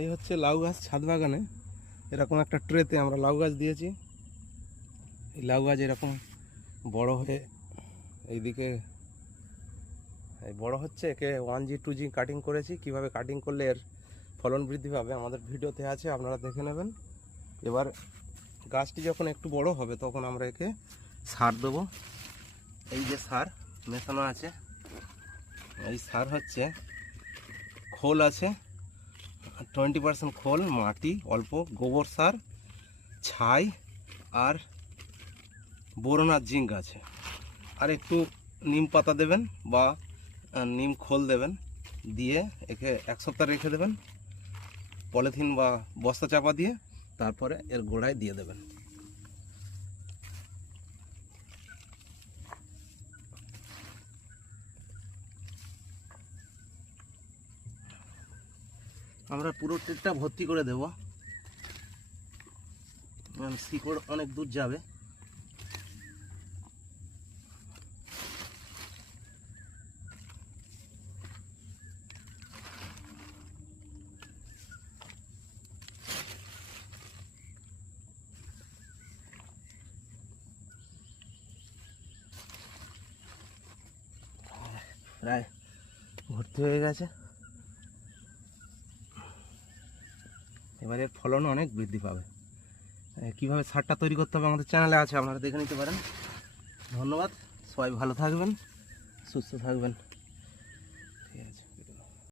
এই হচ্ছে লাউ গাছ ছাদ বাগানে। এরকম একটা ট্রেতে আমরা লাউ গাছ দিয়েছি। এই লাউ গাছ এরকম বড় হয়ে এইদিকে এই বড় হচ্ছে। একে one G two G cutting করেছি। কীভাবে কাটিং করলে এর ফলন বৃদ্ধি পাবে আমাদের ভিডিওতে আছে, আপনারা দেখে নেবেন। এবার গাছটি যখন একটু বড় হবে, তখন আমরা একে সার দেবো। এই যে সার মেশানো আছে, এই সার হচ্ছে খোল আছে। টোয়েন্টি পার্সেন্ট খোল, মাটি, অল্প, গোবর সার, ছাই আর বোরোনার জিঙ্ক আছে। আর একটু নিম পাতা দেবেন বা নিম খোল দেবেন, দিয়ে একে এক সপ্তাহ রেখে দেবেন, পলিথিন বা বস্তা চাপা দিয়ে, তারপরে এর গোড়ায় দিয়ে দেবেন। আমরা পুরো ট্রেকটা ভর্তি করে দেব। কারণ শিকড় অনেক দূর যাবে। প্রায় ভর্তি হয়ে গেছে। এবার এর ফলনও অনেক বৃদ্ধি পাবে। কীভাবে সারটা তৈরি করতে হবে আমাদের চ্যানেলে আছে, আপনারা দেখে নিতে পারেন। ধন্যবাদ, সবাই ভালো থাকবেন, সুস্থ থাকবেন। ঠিক আছে।